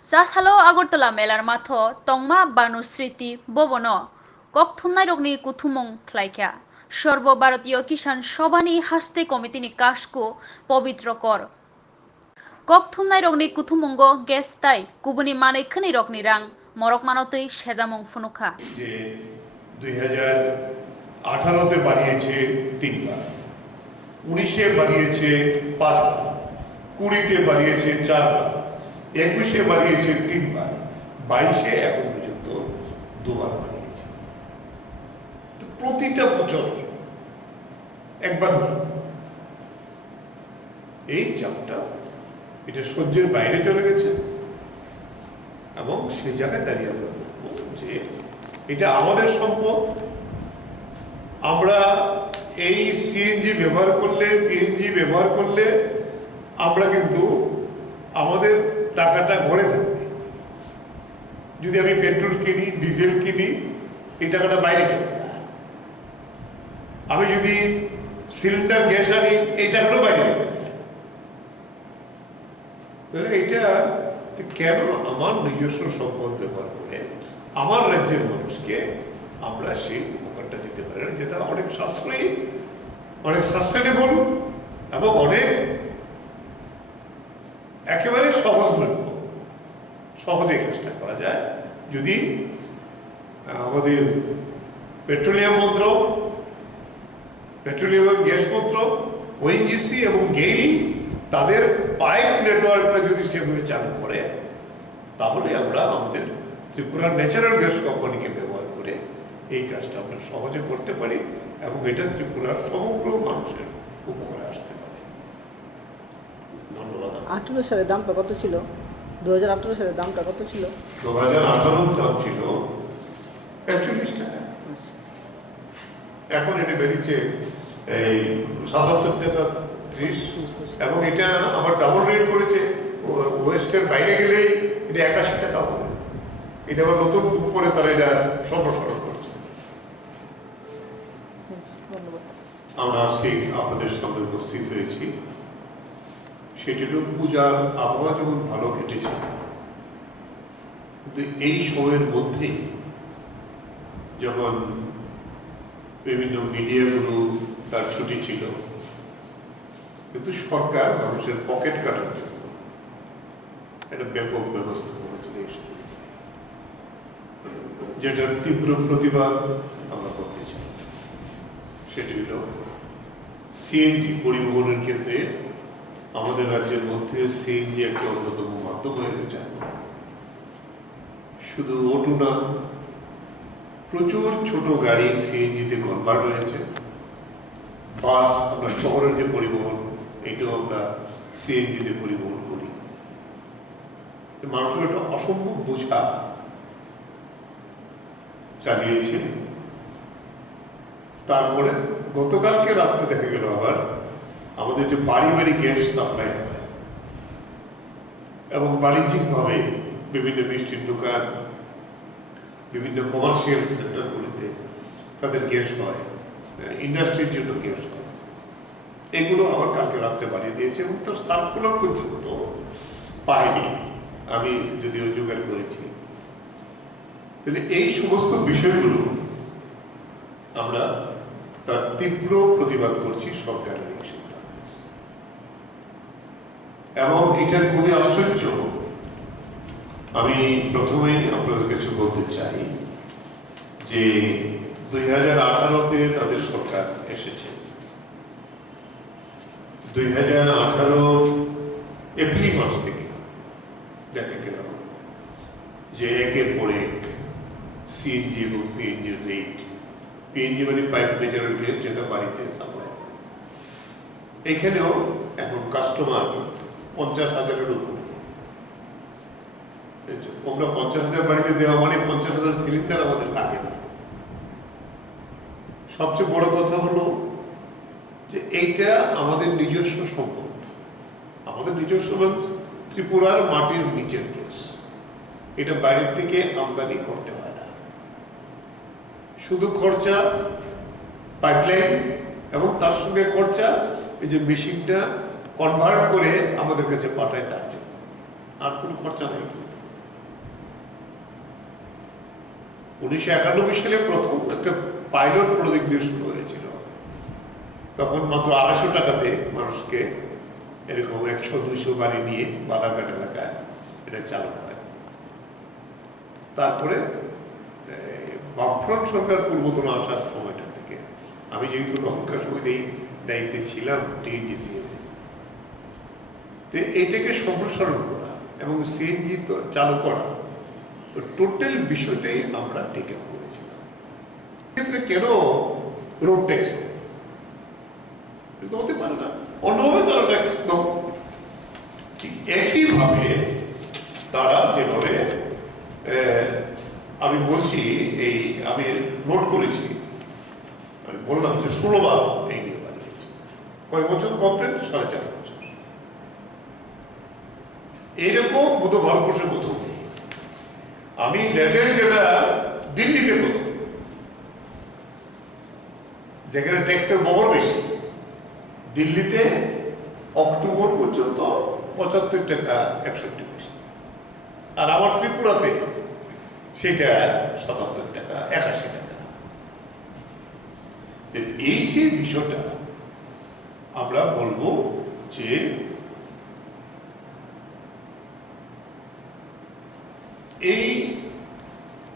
Sasalo Agortola Melar Mato, Tongma Banu Sriti, Bobono, Koktumnai Rogni Kutumong Klaika, Shorbo Baratio Kishan Shobani Haste Komitini Kashku, Pobitrokor. Koktumnai Rogni Kutumongo, Gestai, Kubuni Mane Kani Rogni Rang, Morok Manotei, Shezamong Funuka. যে 2018-তে বাড়িয়েছে 3 বার, 19-এ বাড়িয়েছে 5 বার, 20-তে বাড়িয়েছে 4 বার, 21-এ বাড়িয়েছে 3 বার, 22-এ এখন পর্যন্ত 2 বার বাড়িয়েছে। তো প্রতিটা বছর একবার এই চাপটা এটা সহ্যের বাইরে চলে গেছে এবং সেই জায়গায় দাঁড়িয়ে আমরা বলবো যে এটা আমাদের সম্পদ। আমরা এই সিএনজি ব্যবহার করলে, পিএনজি ব্যবহার করলে আমরা কিন্তু আমাদের টাকাটা ঘরে থাকবে। যদি আমি পেট্রোল কিনি, ডিজেল কিনি, এই টাকাটা বাইরে চলে যায়। আমি যদি সিলিন্ডার গ্যাস আনি, এই টাকাটাও বাইরে চলে যায়। তাহলে এটা কেন আমার নিজস্ব সম্পদ ব্যবহার করে আমার রাজ্যের মানুষকে আমরা সেই উপকারটা দিতে পারি না, যেটা অনেক সাশ্রয়ী, অনেক সাস্টেনেবল এবং অনেক একেবারে সহজলভ্য, সহজে কাজটা করা যায় যদি আমাদের পেট্রোলিয়াম মন্ত্রক, পেট্রোলিয়াম এবং গ্যাস মন্ত্রক, ওএনজিসি এবং গেইল তাদের পাইপ নেটওয়ার্কটা যদি সেভাবে চালু করে, তাহলে আমরা আমাদের ত্রিপুরার ন্যাচারাল গ্যাস কোম্পানিকে ব্যবহার করে এই কাজটা আমরা সহজে করতে পারি এবং এটা ত্রিপুরার সমগ্র মানুষের উপকারে আসতে পারে। ধন্যবাদ। 18 সালে দামটা কত ছিল? 2018 সালে দামটা কত ছিল? 2018 দাম ছিল 41 টাকা, এখন এটা বেরিয়েছে এই 77 টাকা 30, এবং এটা আবার ডাবল রেট করেছে। ওয়েস্টের বাইরে গেলেই এটা 81 টাকা হবে। এটা আবার নতুন করে তারা এটা সম্প্রসারণ করছে। আমরা আজকে আপনাদের সামনে উপস্থিত হয়েছি, সেটি হল পূজার আবহাওয়া যেমন ভালো কেটেছে, কিন্তু এই সময়ের মধ্যেই যখন বিভিন্ন মিডিয়াগুলো তার ছুটি ছিল, কিন্তু সরকার মানুষের পকেট কাটার জন্য একটা ব্যাপক ব্যবস্থা করেছিল এই সময়, যেটার তীব্র প্রতিবাদ আমরা করতে চাই। সেটি হল সিএনজি পরিবহনের ক্ষেত্রে আমাদের রাজ্যের মধ্যে সিএনজি একটা অন্যতম মাধ্যম হয়ে গেছে। শুধু অটো না, প্রচুর ছোট গাড়ি সিএনজিতে কনভার্ট হয়েছে। বাস, আমরা শহরের যে পরিবহন, এটাও আমরা সিএনজিতে পরিবহন করি। মানুষের একটা অসম্ভব বোঝা চালিয়েছে। তারপরে গতকালকে রাত্রে দেখা গেল আবার আমাদের যে বাড়ি বাড়ি গ্যাস সাপ্লাই হয় এবং বাণিজ্যিকভাবে বিভিন্ন মিষ্টির দোকান, বিভিন্ন কমার্শিয়াল সেন্টারগুলিতে তাদের গ্যাস হয়, ইন্ডাস্ট্রির জন্য গ্যাস হয়, এগুলো আবার কালকে রাত্রে বাড়িয়ে দিয়েছে এবং তার সার্কুলার পর্যন্ত পাইনি, আমি যদিও জোগাড় করেছি। তাহলে এই সমস্ত বিষয়গুলো আমরা তার তীব্র প্রতিবাদ করছি সরকারের এই সিদ্ধান্তে। এবং এটা খুবই আশ্চর্য। আমি প্রথমেই আপনাদের কাছে বলতে চাই যে 2018-তে তাদের সরকার এসেছে, 2018 এপ্রিল মাস থেকে দেখা গেল যে একের পর এক সিএনজি এবং পিএনজির রেট, পিএনজি মানে পাইপ ন্যাচারাল গ্যাস, যেটা বাড়িতে সাপ্লাই হয়, এখানেও এখন কাস্টমার 50,000-এর উপরে। আমরা 50,000 বাড়িতে দেওয়া মানে 50,000 সিলিন্ডার আমাদের লাগে না। সবচেয়ে বড় কথা হলো যে এইটা আমাদের নিজস্ব সম্পদ, আমাদের নিজস্ব ত্রিপুরার মাটির নিচের গ্যাস, এটা বাইরের থেকে আমদানি করতে হয় না। শুধু খরচা পাইপলাইন এবং তার সঙ্গে খরচা এই যে মেশিনটা কনভার্ট করে আমাদের কাছে পাঠায় তার জন্য, আর কোনো খরচা নাই। কিন্তু 1991 সালে প্রথম একটা পাইলট প্রজেক্ট দিয়ে শুরু হয়েছিল। তখন মাত্র 250 টাকাতে মানুষকে এরকম 100-200 বাড়ি নিয়ে বাধারঘাট এলাকায় এটা চালু হয়। তারপরে বামফ্রন্ট সরকার পূর্বতন আসার সময়টা থেকে, আমি যেহেতু তখনকার সময় দায়িত্বে ছিলাম টিএনজিসি, তো এইটাকে সম্প্রসারণ করা এবং সিএনজি চালু করা, টোটাল বিষয়টাই আমরা টেক আপ করেছিলাম। ক্ষেত্রে কেন রোড ট্যাক্স হবে? এটা হতে পারে না, অন্যভাবে তারা ট্যাক্স দাও। ঠিক একইভাবে তারা যেভাবে আমি বলছি, আমি নোট করেছি, আমি বললাম যে 16 বার এই নিয়ে বাড়িয়েছে। কয় বছর গভর্নমেন্ট? 4.5 বছর। এইরকম বোধ ভারতবর্ষে কোথাও নেই। আমি লেটেস্ট যেটা দিল্লিতে কোথাও, যেখানে ট্যাক্সের বহর বেশি, দিল্লিতে অক্টোবর পর্যন্ত 75 টাকা 61 পয়সা, আর আমার ত্রিপুরাতে সেটা 77 টাকা 81 টাকা। এই যে বিষয়টা আমরা বলবো যে এই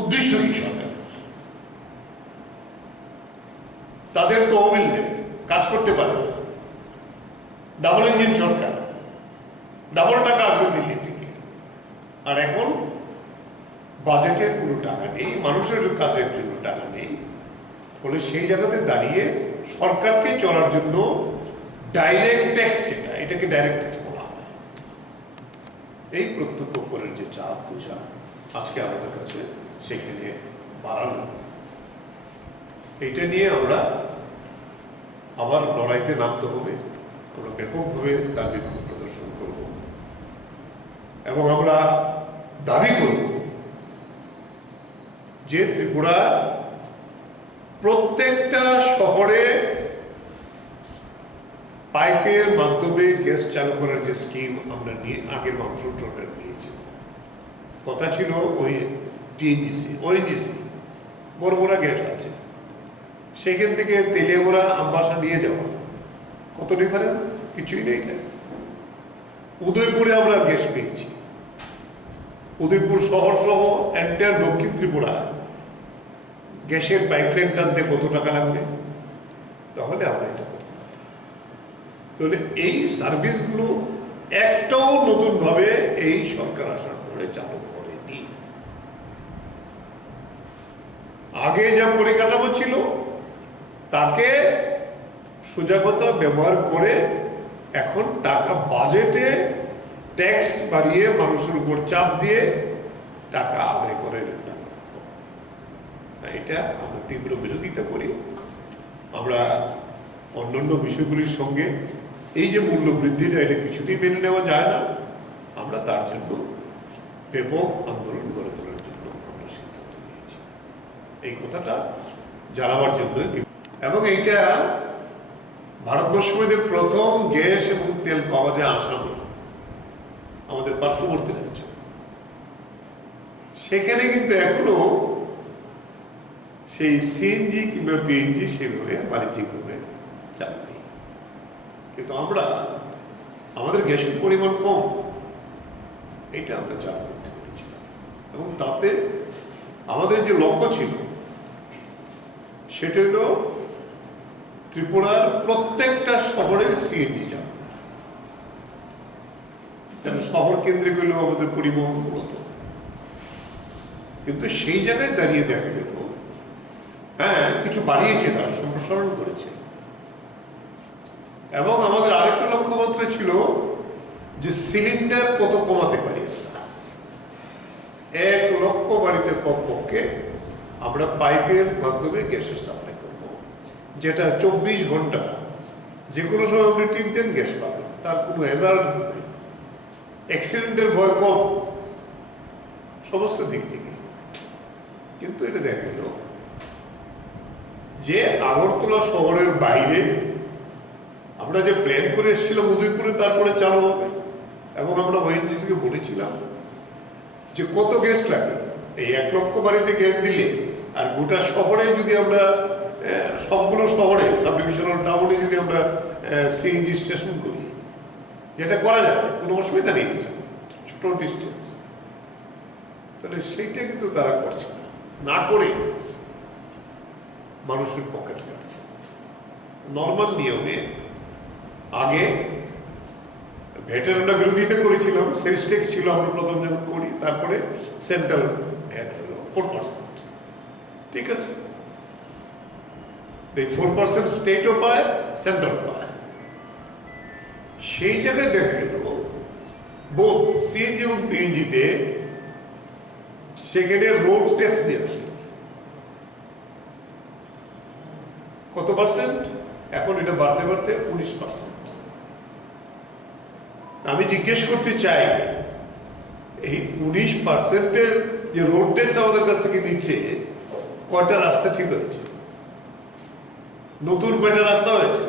উদ্দেশ্য কি সরকার? তাদের তহবিল নেই, কাজ করতে পারে না, ডাবল ইঞ্জিন সরকার, ডাবল টাকা আসবে দিল্লি থেকে। আর এখন বাজেটের কোনো টাকা নেই, মানুষের কাজের জন্য টাকা নেই, ফলে সেই জায়গাতে দাঁড়িয়ে সরকারকে চলার জন্য ডাইরেক্ট ট্যাক্স, যেটা এটাকে ডাইরেক্ট ট্যাক্স বলা হয়, এই প্রত্যক্ষ করের যে চাপ বোঝা আজকে আমাদের কাছে সেখানে বাড়ানো, এইটা নিয়ে আমরা আবার লড়াইতে নামতে হবে। আমরা ব্যাপকভাবে তার বিক্ষোভ প্রদর্শন করব এবং আমরা দাবি করব যে ত্রিপুরা প্রত্যেকটা শহরে পাইপের মাধ্যমে গ্যাস চালু করার যে স্কিম আমরা নিয়ে আগের বামফ্রন্ট সরকার নিয়েছিল, কথা ছিল ওই টিএনজিসি ওএনজিসি বড় গ্যাস আছে, সেখান থেকে তেলিয়াগোড়া আমবাসা নিয়ে যাওয়া, কত ডিফারেন্স? কিছুই নেই। উদয়পুরে আমরা গ্যাস পেয়েছি, উদয়পুর শহর সহ এন্টায়ার দক্ষিণ ত্রিপুরা গ্যাসের পাইপলাইন টানতে কত টাকা লাগবে? তাহলে আমরা এটা করতে পারি। তাহলে এই সার্ভিসগুলো একটাও নতুনভাবে এই সরকার আসার পরে চালু করেনি। আগে যা পরিকাঠামো ছিল তাকে সোজাগতা ব্যবহার করে এখন টাকা বাজেটে ট্যাক্স বাড়িয়ে মানুষের উপর চাপ দিয়ে টাকা আদায় করে তার লক্ষ্য। এটা আমরা তীব্র বিরোধিতা করি। আমরা অন্যান্য বিষয়গুলির সঙ্গে এই যে মূল্য বৃদ্ধিটা, এটা কিছুতেই মেনে নেওয়া যায় না। আমরা তার জন্য ব্যাপক আন্দোলন গড়ে তোলার জন্য আমরা সিদ্ধান্ত নিয়েছি, এই কথাটা জানাবার জন্য। এবং এইটা ভারতবর্ষের প্রথম গ্যাস এবং তেল পাওয়া যায় আসামে, আমাদের পার্শ্ববর্তী রাজ্য। সেখানে কিন্তু এখনো সেই সিএনজি কিংবা পিএনজি সেভাবে বাণিজ্যিকভাবে চালু নেই। কিন্তু আমরা আমাদের গ্যাসের পরিমাণ কম, এইটা আমরা চালু করতে পেরেছিলাম। এবং তাতে আমাদের যে লক্ষ্য ছিল সেটা হলো ত্রিপুরার প্রত্যেকটা শহরে সিএনজি চালু করা। কারণ শহর কেন্দ্রিক হইলেও আমাদের পরিবহন মূলত, কিন্তু সেই জায়গায় দাঁড়িয়ে দেখা গেল হ্যাঁ কিছু বাড়িয়েছে, তারা সম্প্রসারণ করেছে। এবং আমাদের আরেকটা লক্ষ্যমাত্রা ছিল যে সিলিন্ডার কত কমাতে পারি। 1 লক্ষ বাড়িতে কমপক্ষে আমরা পাইপের মাধ্যমে গ্যাসের সাপ্লাই করব, যেটা 24 ঘন্টা যে কোনো সময় আপনি টিপ দেন গ্যাস পাবেন, তার কোনো হ্যাজার্ড নেই, অ্যাক্সিডেন্টের ভয় কম সমস্ত দিক থেকে। কিন্তু এটা দেখা গেল যে আগরতলা শহরের বাইরে আমরা যে প্ল্যান করে এসেছিলাম উদয়পুরে, তারপরে চালু হবে। এবং আমরা ওএনজিসিকে বলেছিলাম যে কত গ্যাস লাগে, এই 1 লক্ষ বাড়িতে গ্যাস দিলে আর গোটা শহরে যদি আমরা সবগুলো শহরে সাব ডিভিশনাল টাউনে যদি আমরা সিএনজি স্টেশন করি, যেটা করা যায়, কোনো অসুবিধা নেই কিছু, ছোট ডিস্টেন্স, তাহলে সেইটা কিন্তু তারা করছে না, না করে মানুষের পকেট কাটছে। নর্মাল নিয়মে আগে ভ্যাটের আমরা বিরোধিতা করেছিলাম, সেলস ট্যাক্স ছিল আমরা প্রথম যখন করি, তারপরে সেন্ট্রাল ভ্যাট হলো 4%, ঠিক আছে। এই 4% স্টেটও পায়, সেন্ট্রাল পায়। সেই জায়গায় দেখা গেল বোধ সিএনজি এবং পিএনজিতে সেখানে রোড ট্যাক্স দিয়ে আসলো কত পার্সেন্ট, এখন এটা বাড়তে বাড়তে 19%। আমি জিজ্ঞেস করতে চাই, এই 19%-এর যে রোড ট্যাক্স আমাদের কাছ থেকে নিচ্ছে, কয়টা রাস্তা ঠিক হয়েছে? নতুন কয়টা রাস্তা হয়েছে?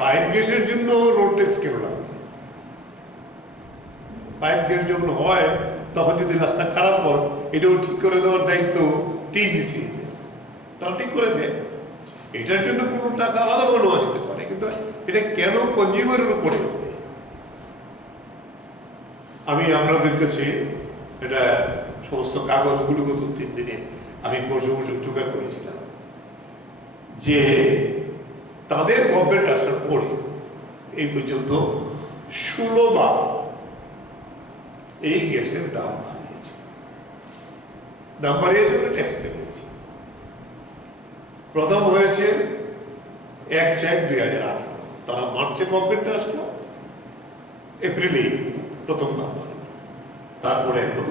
পাইপ গ্যাসের জন্য রোড ট্যাক্স কেন লাগবে? পাইপ গ্যাস যখন হয় তখন যদি রাস্তা খারাপ হয়, এটাও ঠিক করে দেওয়ার দায়িত্ব টিডিসি, তারা ঠিক করে দেয়। এটার জন্য কোনো টাকা আলাদা নেওয়া যেতে পারে, কিন্তু এটা কেন কনজিউমারের উপরে হবে? আমি আপনাদের কাছে এটা সমস্ত কাগজগুলো গত 3 দিনে আমি বসে বসে জোগাড় করেছিলাম যে তাদের গভর্নমেন্ট আসার পরে এই পর্যন্ত 16 বার এই গ্যাসের দাম বাড়িয়েছে। দাম বাড়িয়েছে বলে ট্যাক্স পেয়েছে। প্রথম হয়েছে 1/4/2018, তারা মার্চে গভর্নমেন্ট আসলো, এপ্রিলে প্রথম দাম বাড়লো, তারপরে এখন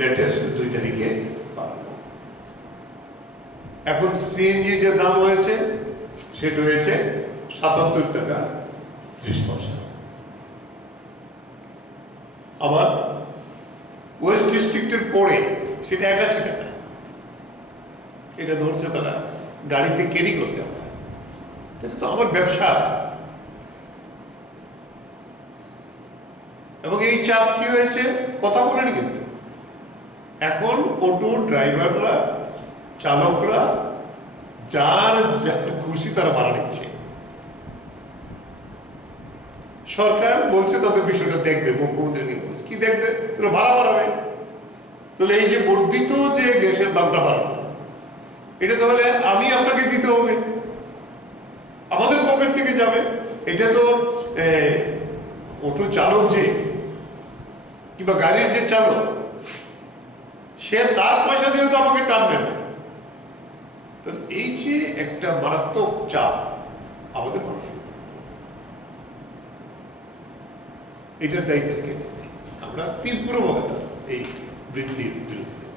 লেটেস্ট 2 তারিখে বাড়লো। এখন সিএনজি যে দাম হয়েছে সেটা হয়েছে 77 টাকা 30 পয়সা। আবার ওয়েস্ট ডিস্ট্রিক্টের পরে সেটা 81 টাকা। এটা ধরছে তারা গাড়িতে ক্যারি করতে হবে, এটা তো আমার ব্যবসা। এবং এই চাপ কি হয়েছে কথা বলেনি, কিন্তু এখন অটো ড্রাইভাররা, চালকরা যার খুশি তারা ভাড়া নিচ্ছে। সরকার বলছে তাদের বিষয়টা দেখবে, মুখ্যমন্ত্রী নিয়ে বলছে কি দেখবে, ভাড়া বাড়াবে। তাহলে এই যে বর্ধিত যে গ্যাসের দামটা বাড়বে, এটা তাহলে আমি আপনাকে দিতে হবে, আমাদের পকেট থেকে যাবে। এটা তো অটো চালক যে কিংবা গাড়ির যে চালক, সে তার পয়সা দিয়ে তো আমাকে টানবে না। তো এই যে একটা মারাত্মক চাপ আমাদের মানুষের, এটার দায়িত্ব কে নেবে? আমরা তীব্রভাবে তার এই বৃদ্ধির বিরোধিতা